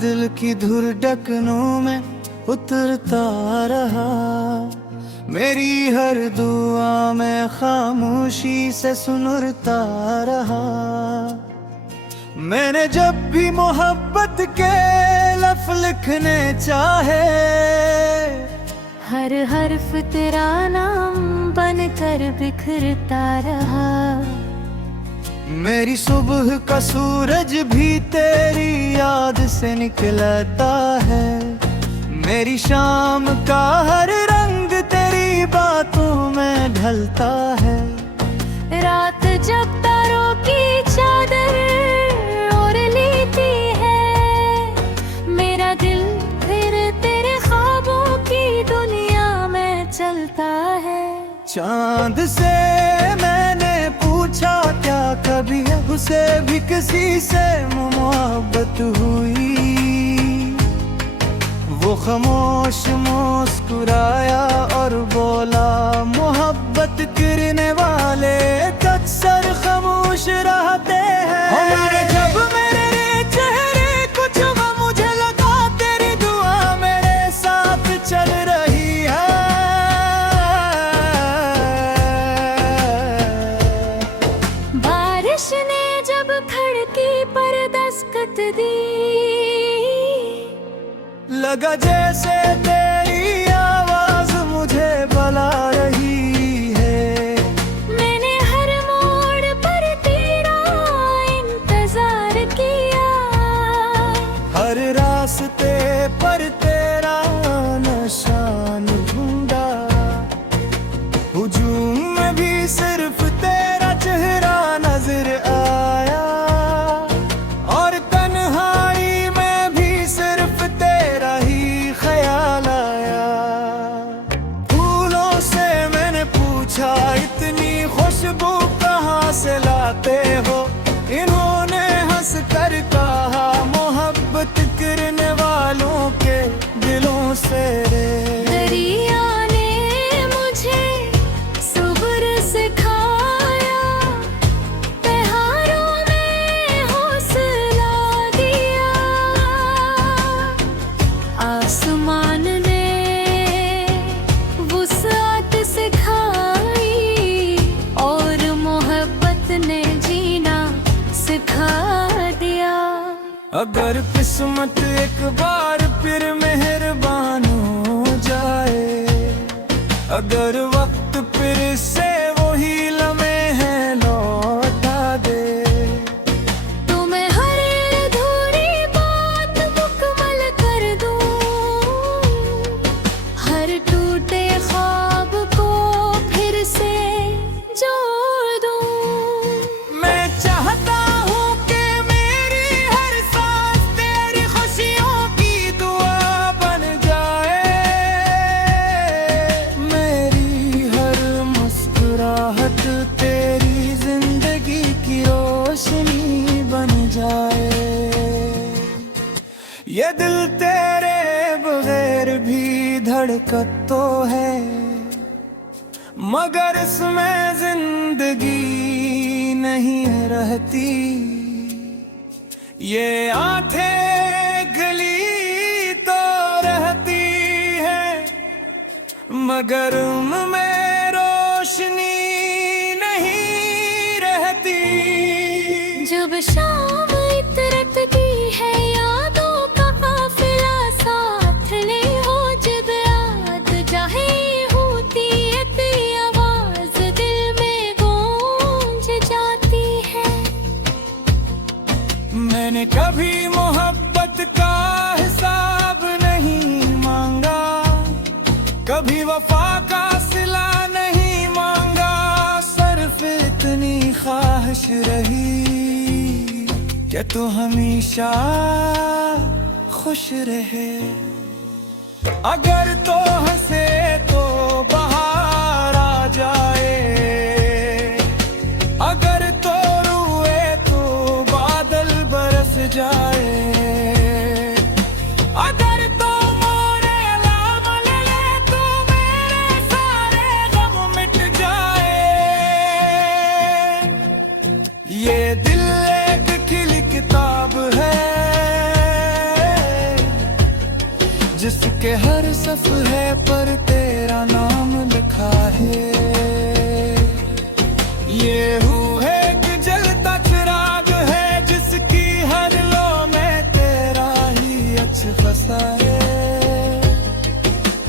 दिल की धुर ढकनों में उतरता रहा। मेरी हर दुआ में खामोशी से सुनता रहा। मैंने जब भी मोहब्बत के लफ्ज़ लिखने चाहे, हर हर्फ तेरा नाम बनकर बिखरता रहा। मेरी सुबह का सूरज भी तेरी याद से निकलता है। मेरी शाम का हर रंग तेरी बातों में ढलता है। रात जब तारों की चादर ओढ़ लेती है, मेरा दिल फिर तेरे ख्वाबों की दुनिया में चलता है। चांद से मैंने पूछा क्या कभी उसे भी किसी से मोहब्बत हुई। वो खामोश मुस्कुराया और बोला, मोहब्बत करने वाले अक्सर खामोश रहते हैं। जब मेरे चेहरे कुछ मुझे लगा तेरी दुआ मेरे साथ चल रही है। बारिश ने जब खिड़की पर दस्तक दी, लगा जैसे तेरी आवाज मुझे बुला रही है। मैंने हर मोड़ पर तेरा इंतजार किया, हर रास्ते पर तेरा निशान ढूंढा। हुजूम में भी सिर्फ तेरा चेहरा नजर आया, और तन्हाई में भी सिर्फ तेरा ही ख्याल आया। फूलों से मैंने पूछा, इतनी खुशबू कहाँ से लाते हो। इन्होंने हंस कर कहा, मोहब्बत करने वालों के दिलों से। दरिया ने मुझे सब्र सिखाया, त्योहारों में हौसला दिया। आसमान ने वुसअत सिखाई, और मोहब्बत ने जीना सिखा दिया। अगर किस्मत एक बार फिर मेहरबान हो जाए, अगर वक्त फिर से वही लम्हे हैं लौटा दे, तो मैं हर अधूरी बात मुकम्मल कर दूं। हर टूटे ख्वाब को फिर से जोड़ दूं। मैं चाहता हूँ कि मेरी हर सांस तेरी खुशियों की दुआ बन जाए। मेरी हर मुस्कुराहट तेरी जिंदगी की रोशनी बन जाए। ये दिल तेरे बगैर भी धड़कत तो है, मगर इसमें जिंदगी नहीं रहती। ये आंखें गली तो रहती है, मगर उनमें रोशनी नहीं रहती। जब शाम इतरत की है, यादों का काफिला साथ ले हो। जब याद चाहे होती है तेरी आवाज दिल में गूंज जाती है। मैंने कभी मोहब्बत का हिसाब नहीं मांगा, कभी वफा का सिला नहीं मांगा। सिर्फ इतनी ख्वाहिश रही कि तू हमेशा खुश रहे। अगर तो हंसे तो बाहर आ जाए, अगर तो रोए तो बादल बरस जाए। अगर तो मोरे नाम ले ले तो मेरे सारे गम मिट जाए। ये दिल एक खिली किताब है, जिसके हर सफ़े पर तेरा नाम लिखा है। ये रूह है कि जलता चिराग है, जिसकी हर लो में तेरा ही अक्स फंसा है।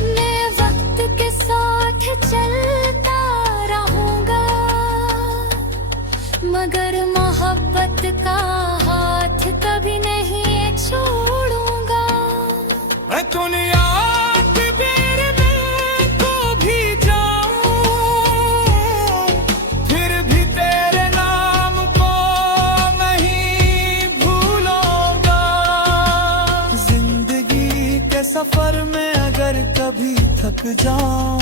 मैं वक्त के साथ चलता रहूंगा, मगर मोहब्बत का हाथ कभी नहीं छोड़ूंगा। मैं दुनिया के बीर में तो भी जाऊं, फिर भी तेरे नाम को नहीं भूलूंगा। जिंदगी के सफर में अगर कभी थक जाऊं,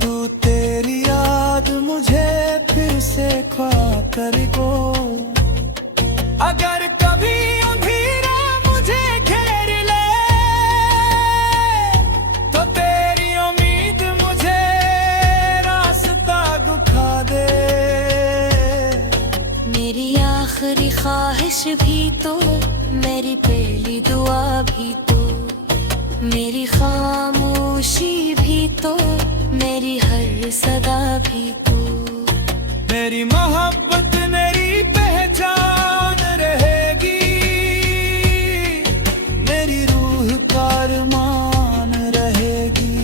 तो तेरी याद मुझे फिर से ख्वाब कर गो। अगर कभी अंधेरा मुझे घेर ले, तो तेरी उम्मीद मुझे रास्ता दिखा दे। मेरी आखिरी ख्वाहिश भी तो, मेरी पहली दुआ भी तो, मेरी खामोशी भी तो, मेरी हर सदा भी तो। मेरी मोहब्बत मेरी पहचान रहेगी, मेरी रूह का अरमान रहेगी।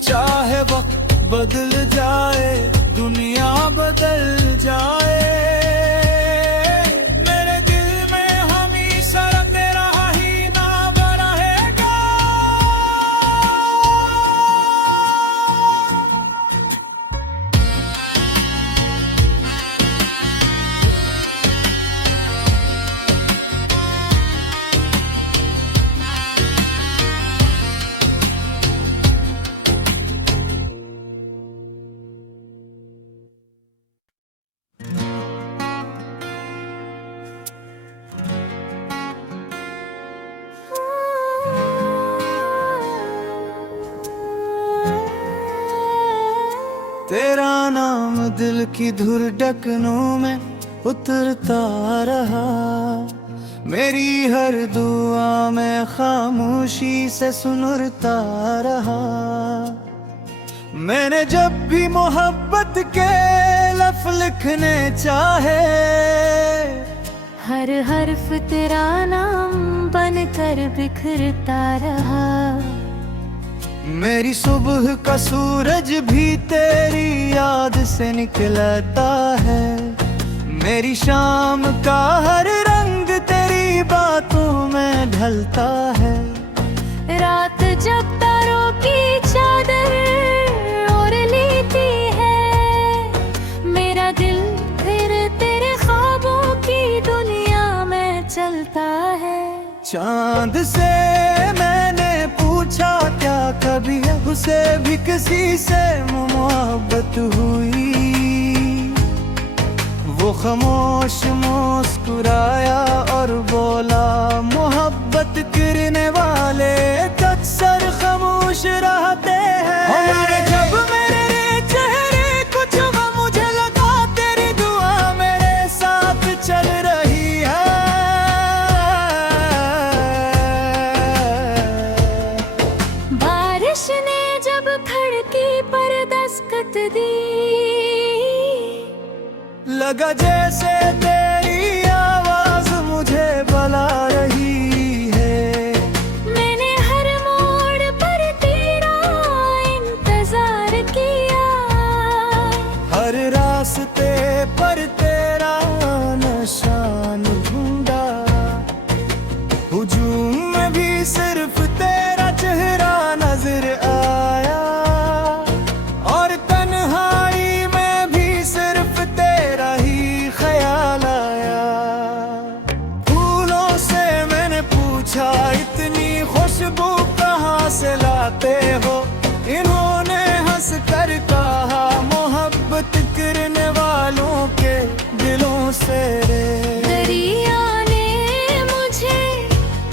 चाहे वक्त बदल जाए, दुनिया बदल जाए, मेरे दिल में हमेशा तेरा ही नाम रहेगा। तेरा नाम दिल की धुर ढकनों में उतरता रहा, मेरी हर दुआ में खामोशी से सुनता रहा। मैंने जब भी मोहब्बत के लफ्ज़ लिखने चाहे, हर हर्फ तेरा नाम बनकर बिखरता रहा। मेरी सुबह का सूरज भी तेरी याद से निकलता है, मेरी शाम का हर रंग तेरी बातों में ढलता है। रात जब तारों की चादर ओढ़ लेती है, मेरा दिल फिर तेरे ख्वाबों की दुनिया में चलता है। चांद से मैंने पूछा क्या कभी उसे भी किसी से मोहब्बत हुई, वो खामोश मुस्कुराया और बोला मोहब्बत करने वाले अक्सर खामोश रहते हैं। हमारे जब मेरे चेहरे कुछ मुझे लगा तेरी दुआ मेरे साथ चल रही है। बारिश ने जब खिड़की पर दस्तक दी, लगा जैसे तेरी आवाज मुझे बुला रही है। मैंने हर मोड़ पर तेरा इंतजार किया, हर रास्ते पर तेरा निशान ढूंढा। हुजूम में भी सिर्फ तेरा चेहरा नजर आया, और तन्हाई में भी सिर्फ तेरा ही ख्याल आया। फूलों से मैंने पूछा इतनी खुशबू कहाँ से लाते हो, इन्होंने हंस कर कहा मोहब्बत करने वालों के दिलों से रे। दरिया ने मुझे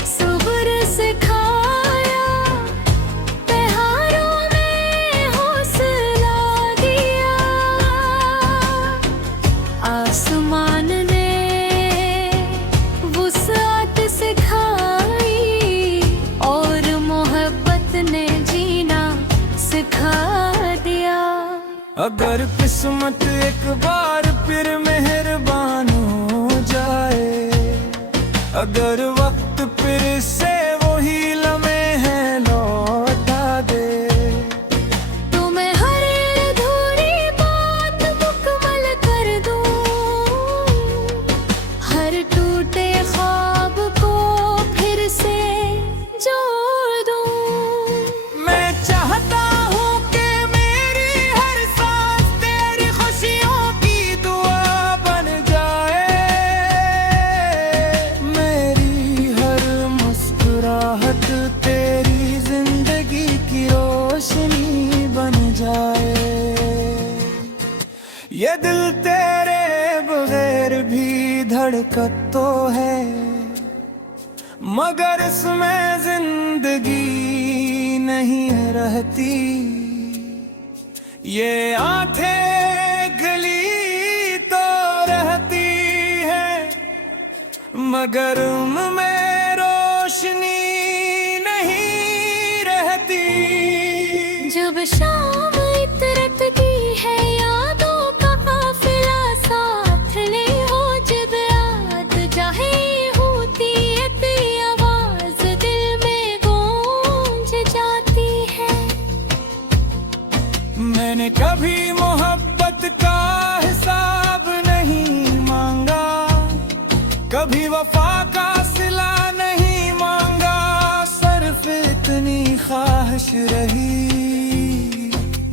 सब्र सिखाया, बहारों में हौसला दिया। आसमान ने वुसअत सिखाई, अगर किस्मत एक बार फिर मेहरबान हो जाए, अगर वक्त फिर से वही लम्हे हैं लौटा दे, तो मैं हर अधूरी बात मुकम्मल कर दूं, हर टूटे ख्वाब को फिर से जोड़ दूं। मैं चाहता हूँ कि मेरी हर सांस तेरी खुशियों की दुआ बन जाए, मेरी हर मुस्कुराहट तेरी जिंदगी की रोशनी बन जाए। ये दिल तेरे बगैर भी धड़कत तो है, मगर इसमें जिंदगी नहीं रहती। ये आंखें गली तो रहती है, मगर उनमें रोशनी नहीं रहती। जब शाम इतरत की है यादों का काफिला साथ ले हो, जब रात जाहे होती है तेरी आवाज दिल में गूंज जाती है। मैंने कभी मोहब्बत का हिसाब नहीं मांगा, कभी वफा का सिला नहीं मांगा, सिर्फ इतनी ख्वाहिश रही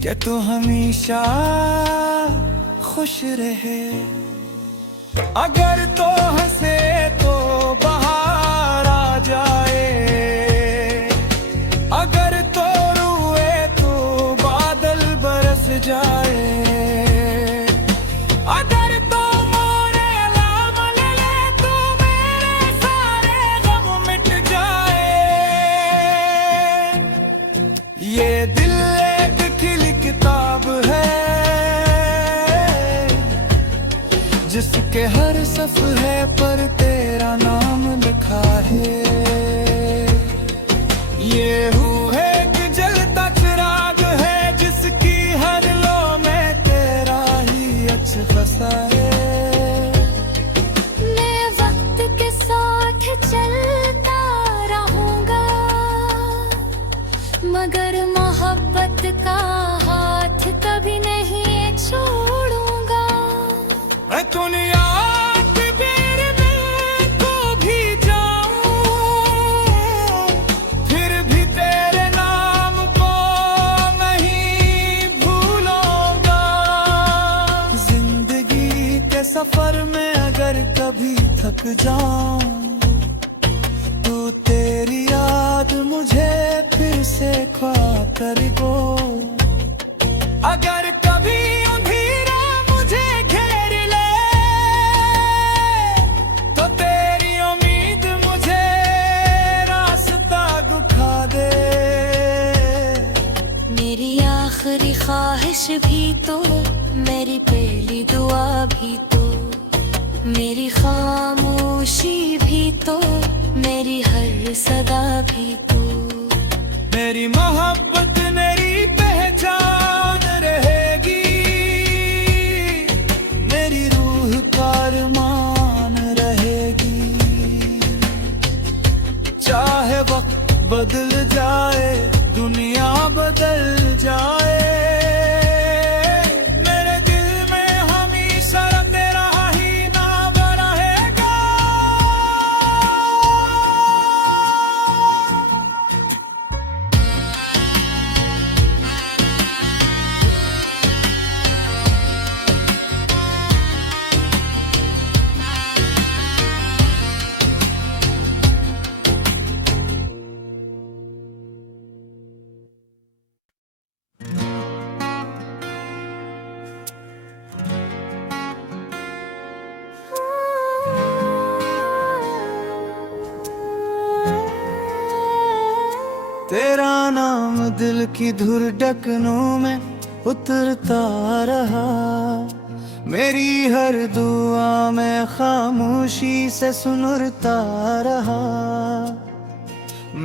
कि तू हमेशा खुश रहे। अगर तो हंसे तो बाहर आ जाए, अगर तो रोए तो बादल बरस जाए, अगर तो मोरे नाम ले ले तो मेरे सारे गम मिट जाए। ये दिल एक खिली किताब है, जिसके हर सफ़े पर तेरा नाम लिखा है। ये रूह है कि जलता चिराग है, जिसकी हर लो में तेरा ही अच्छा फसा है। मैं वक्त के साथ चलता रहूंगा, मगर मोहब्बत का हाथ कभी नहीं छोड़ूंगा। मैं दुनिया के बीच को भी जाऊं, फिर भी तेरे नाम को नहीं भूलूंगा। जिंदगी के सफर में अगर कभी थक जाऊं, तो तेरी याद मुझे फिर से ख्वा कर गो। अगर कभी अंधेरा मुझे घेर ले, तो तेरी उम्मीद मुझे रास्ता दिखा दे। मेरी आखिरी ख्वाहिश भी तो, मेरी पहली दुआ भी तो, मेरी खामोशी भी तो, मेरी हर सदा भी तो। मेरी मोहब्बत मेरी पहचान रहेगी, मेरी रूह का अरमान रहेगी। चाहे वक्त बदल जाए, दुनिया बदल जाए, मेरे दिल में हमेशा तेरा ही नाम रहेगा। तेरा नाम दिल की धुर ढकनों में उतरता रहा, मेरी हर दुआ में खामोशी से सुनता रहा।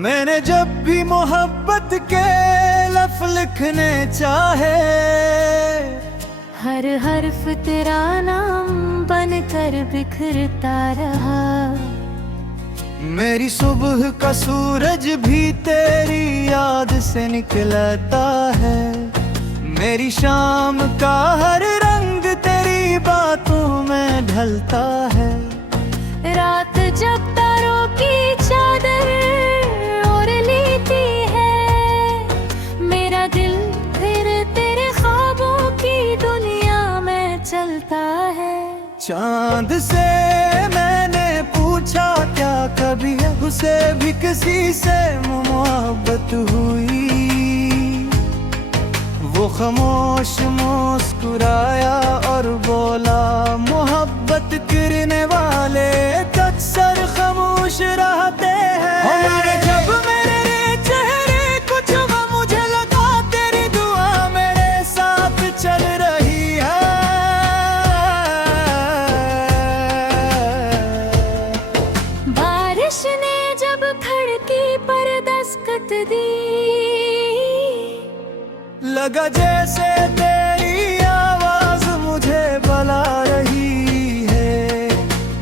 मैंने जब भी मोहब्बत के लफ्ज़ लिखने चाहे, हर हर्फ तेरा नाम बनकर बिखरता रहा। मेरी सुबह का सूरज भी तेरी याद से निकलता है। मेरी शाम का हर रंग तेरी बातों में ढलता है। रात जब तारों की चादर ओढ़ लेती है, मेरा दिल फिर तेरे ख्वाबों की दुनिया में चलता है। चांद से मैंने पूछा क्या कभी उसे भी किसी से मोहब्बत हुई। वो खामोश मुस्कुराया और बोला मोहब्बत करने वाले अक्सर खामोश रहते हैं। जब मेरे चेहरे कुछ हुआ मुझे लगा तेरी दुआ मेरे साथ चल रही है। बारिश ने जब खिड़की पर दस्तक दी, लगा जैसे तेरी आवाज मुझे बुला रही है।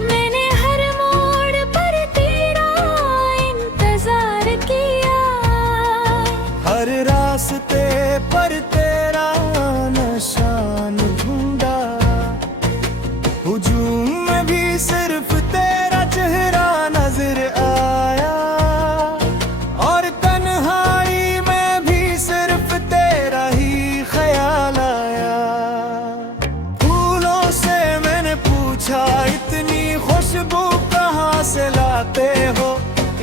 मैंने हर मोड़ पर तेरा इंतजार किया, हर रास्ते पर तेरा निशान ढूंढा। हुजूम में भी सिर्फ तेरा चेहरा नजर आया, और तन्हाई में भी सिर्फ तेरा ही ख्याल आया। फूलों से मैंने पूछा इतनी खुशबू कहाँ से लाते हो।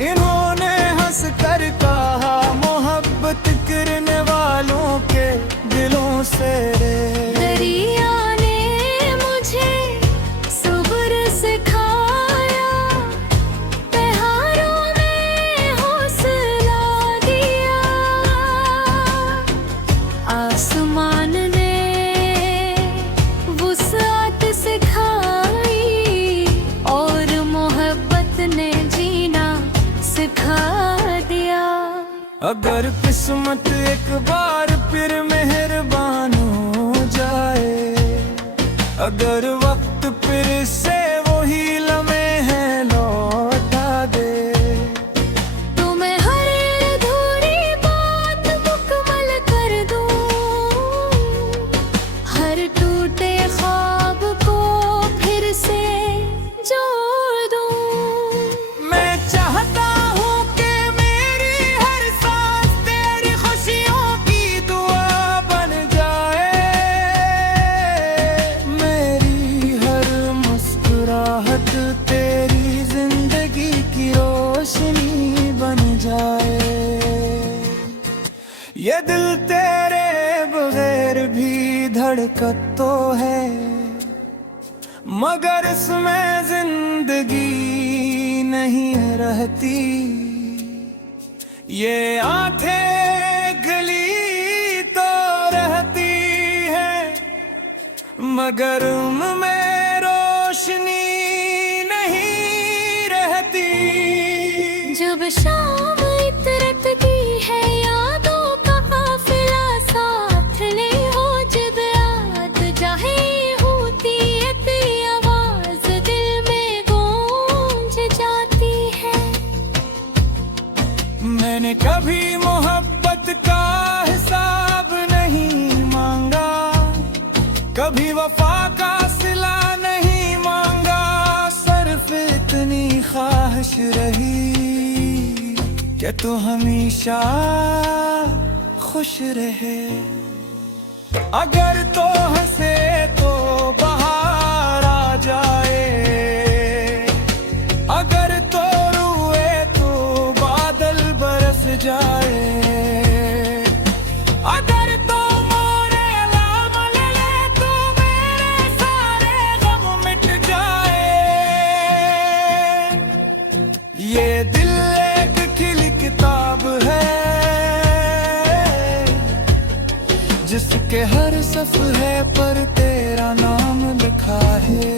इन्होंने हंस कर कहा मोहब्बत करने वालों के दिलों से। दरिया ने मुझे सब्र सिखाया, त्योहारों में हौसला दिया। आसमान ने वुसअत सिखाई, और मोहब्बत ने जीना सिखा दिया। अगर किस्मत एक बार फिर मेहरबान हो जाए, अगर वक्त फिर से वही लम्हे लौटा दे, तो मैं हर अधूरी बात मुकम्मल कर दूं, हर टूटे ख्वाब को फिर से जोड़ दूं। मैं चाहता हूँ कि मेरी हर सांस तेरी खुशियों की दुआ बन जाए। मेरी हर मुस्कुराहट तेरी जिंदगी की रोशनी बन जाए। ये दिल तेरे बगैर भी धड़कत तो है, मगर इसमें जिंदगी नहीं रहती। ये आंखें गली तो रहती है, मगर उनमें रोशनी नहीं रहती। जब शाम इतरत की है यादों का काफिला साथ ले हो, जब याद जाहे होती है तेरी आवाज दिल में गूंज जाती है। मैंने कभी मोहब्बत का हिसाब नहीं मांगा, कभी वफा का सिला नहीं मांगा। सिर्फ इतनी ख्वाहिश रही कि तू हमेशा खुश रहे। अगर तो हंसे तो बाहर आ जाए, अगर तो रोए तो बादल बरस जाए। अगर तो मोरे नाम ले ले तो मेरे सारे गम मिट जाए। ये दिल एक खिली किताब है, जिसके हर सफ़े पर तेरा नाम लिखा है।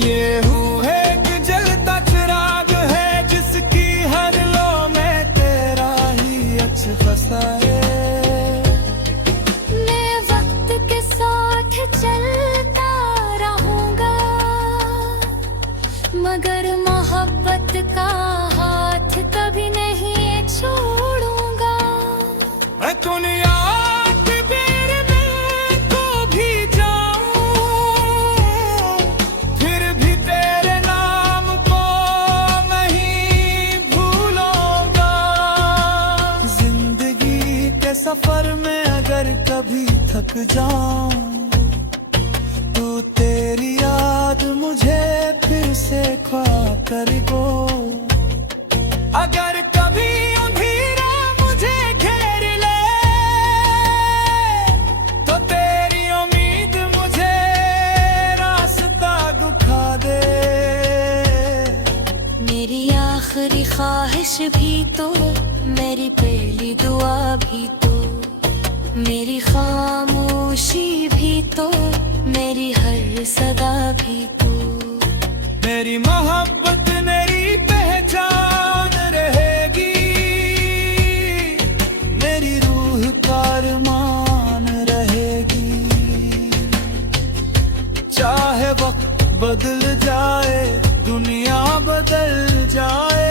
ये हूँ है कि जलता चिराग है, जिसकी हर लो में तेरा ही अच्छा फसा है। मैं वक्त दुनिया की भीड़ में तो भी जाऊं, फिर भी तेरे नाम को नहीं भूलूंगा। जिंदगी के सफर में अगर कभी थक जाऊं तो तेरी याद मुझे फिर से ख्वा कर गो। अगर कभी अंधेरा मुझे घेर ले तो तेरी उम्मीद मुझे रास्ता दिखा दे। मेरी आखिरी ख्वाहिश भी तो, मेरी पहली दुआ भी तो, मेरी खामोशी भी तो, मेरी हर सदा भी तो। मेरी मोहब्बत मेरी पहचान रहेगी, मेरी रूह का अरमान रहेगी। चाहे वक्त बदल जाए, दुनिया बदल जाए,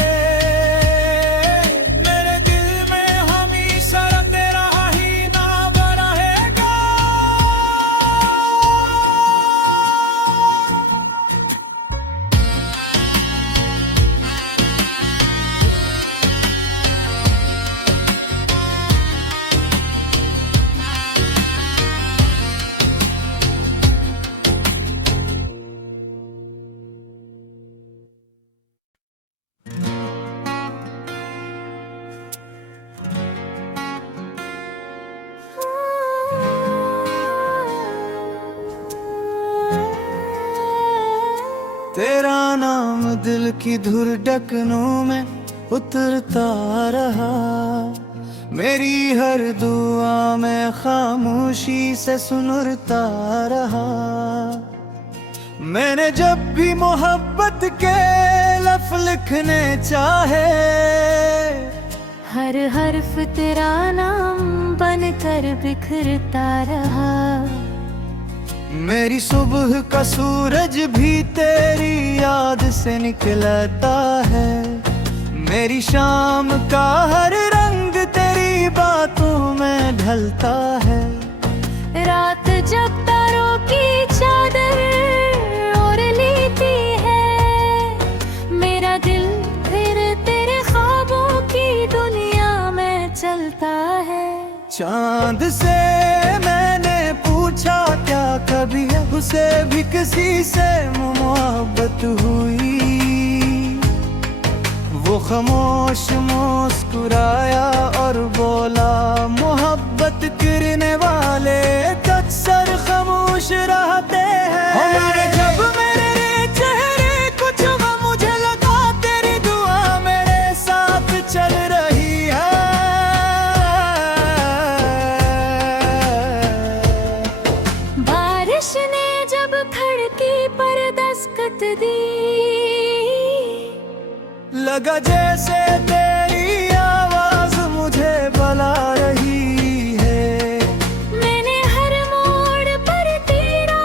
मेरे दिल में हमेशा तेरा ही नाम रहेगा। तेरा नाम दिल की धुर ढकनों में उतरता रहा, मेरी हर दुआ में खामोशी से सुनता रहा। मैंने जब भी मोहब्बत के लफ्ज़ लिखने चाहे, हर हर्फ तेरा नाम बनकर बिखरता रहा। मेरी सुबह का सूरज भी तेरी याद से निकलता है, मेरी शाम का हर रंग तेरी बातों में ढलता है। रात जब तारों की चादर ओढ़ लेती है, मेरा दिल फिर तेरे ख्वाबों की दुनिया में चलता है। चांद से मैंने पूछा क्या कभी उसे भी किसी से मोहब्बत हुई, वो खामोश मुस्कुराया और बोला मोहब्बत करने वाले अक्सर खामोश रहते हैं। जब मेरे चेहरे कुछ हुआ मुझे लगा तेरी दुआ मेरे साथ चल रही है। बारिश ने जब खिड़की पर दस्तक दी, लगा जैसे तेरी आवाज मुझे बुला रही है। मैंने हर मोड़ पर तेरा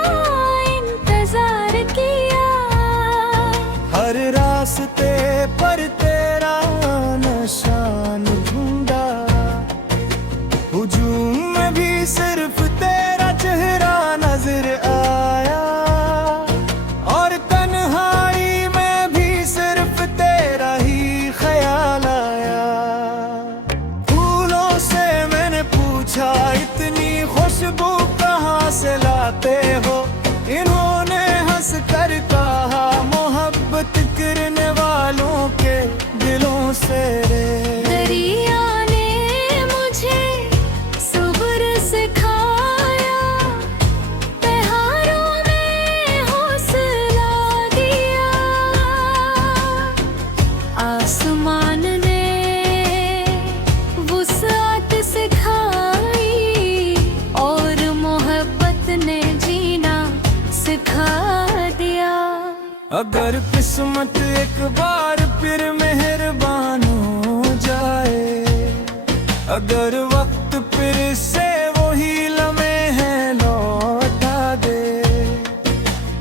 इंतजार किया, हर रास्ते पर तेरा निशान ढूंढा। हुजूम में भी सिर्फ तेरा चेहरा नजर आया, और तन्हाई में भी सिर्फ तेरा ही ख्याल आया। फूलों से मैंने पूछा इतनी खुशबू कहाँ से लाते हो, इन्होंने हंस कर कहा मोहब्बत करने वालों के दिलों से रे। दरिया ने मुझे सब्र सिखाया, बहारों में हौसला दिया। आसमान ने वुसअत सिखाई, और मोहब्बत ने जीना सिखा दिया। अगर किस्मत एक बार फिर मेहरबान हो जाए, अगर वक्त फिर से वही लम्हे हैं लौटा दे,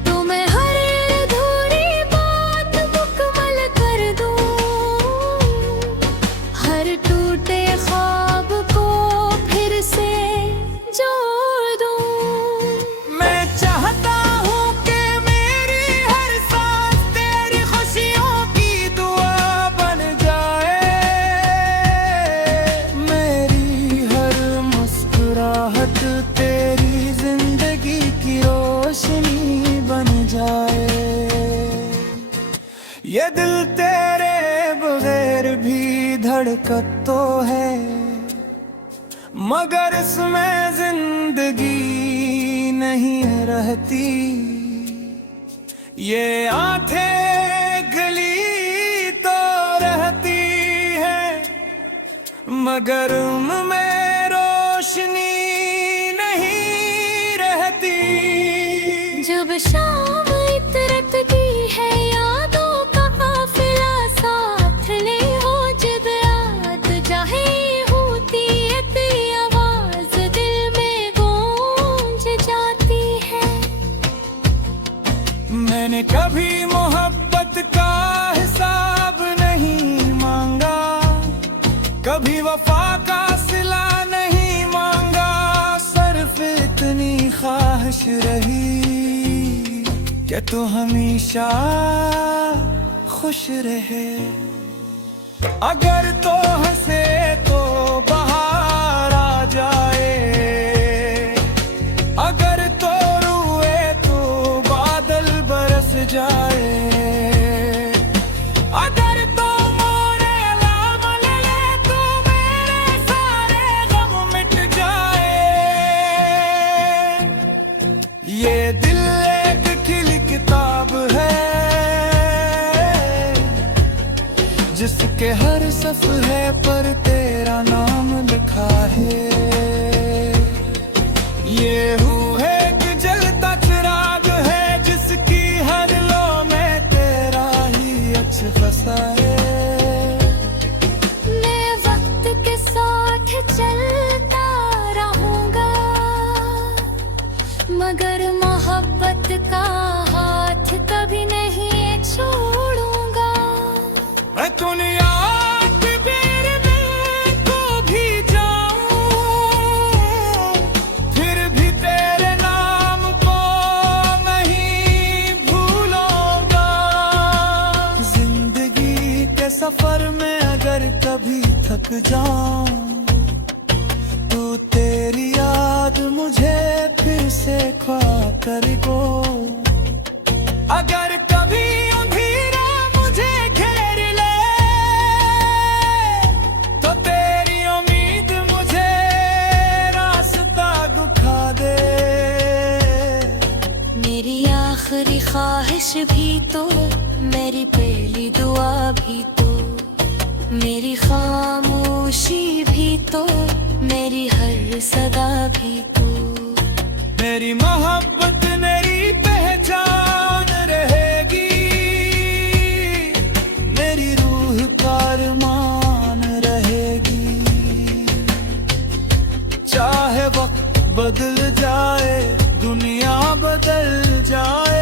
तो मैं हर अधूरी बात मुकम्मल कर दूं, हर टूटे ख्वाब को फिर हरकत तो है, मगर इसमें जिंदगी नहीं रहती। ये आंखें गली तो रहती है, मगर उनमें रोशनी नहीं रहती। जब शाम इतरत की है यादों का काफिला साथ ले हो, जब याद जाहे होती है तेरी आवाज दिल में गूंज जाती है। मैंने कभी मोहब्बत का हिसाब नहीं मांगा, कभी वफा का सिला नहीं मांगा, सिर्फ इतनी ख्वाहिश रही कि तू हमेशा खुश रहे। अगर तो हंसे तो बाहर आ जाए, अगर तो रोए तो बादल बरस जाए, अगर तो मोरे नाम ले ले तो मेरे सारे गम मिट जाए। ये दिल एक खिली किताब है, जिसके हर सफ़े पर तेरा नाम लिखा है। ये रूह है कि जलता चिराग है, जिसकी हर लो में तेरा ही अक्स फंसा है। मैं वक्त के साथ चलता रहूंगा, मगर मोहब्बत का हाथ कभी नहीं छोड़ूंगा। मैं दुनिया के भीड़ में तो भी जाऊं, फिर भी तेरे नाम को नहीं भूलूंगा। जिंदगी के सफर में अगर कभी थक जाऊं, तो तेरी याद मुझे फिर से ख्वा कर गो। अगर कभी अंधेरा मुझे घेर ले, तो तेरी उम्मीद मुझे रास्ता दिखा दे। मेरी आखिरी ख्वाहिश भी तो, मेरी पहली दुआ भी तो, मेरी खामोशी भी तो, मेरी हर सदा भी तो। मेरी मोहब्बत मेरी पहचान रहेगी, मेरी रूह का अरमान रहेगी। चाहे वक्त बदल जाए, दुनिया बदल जाए,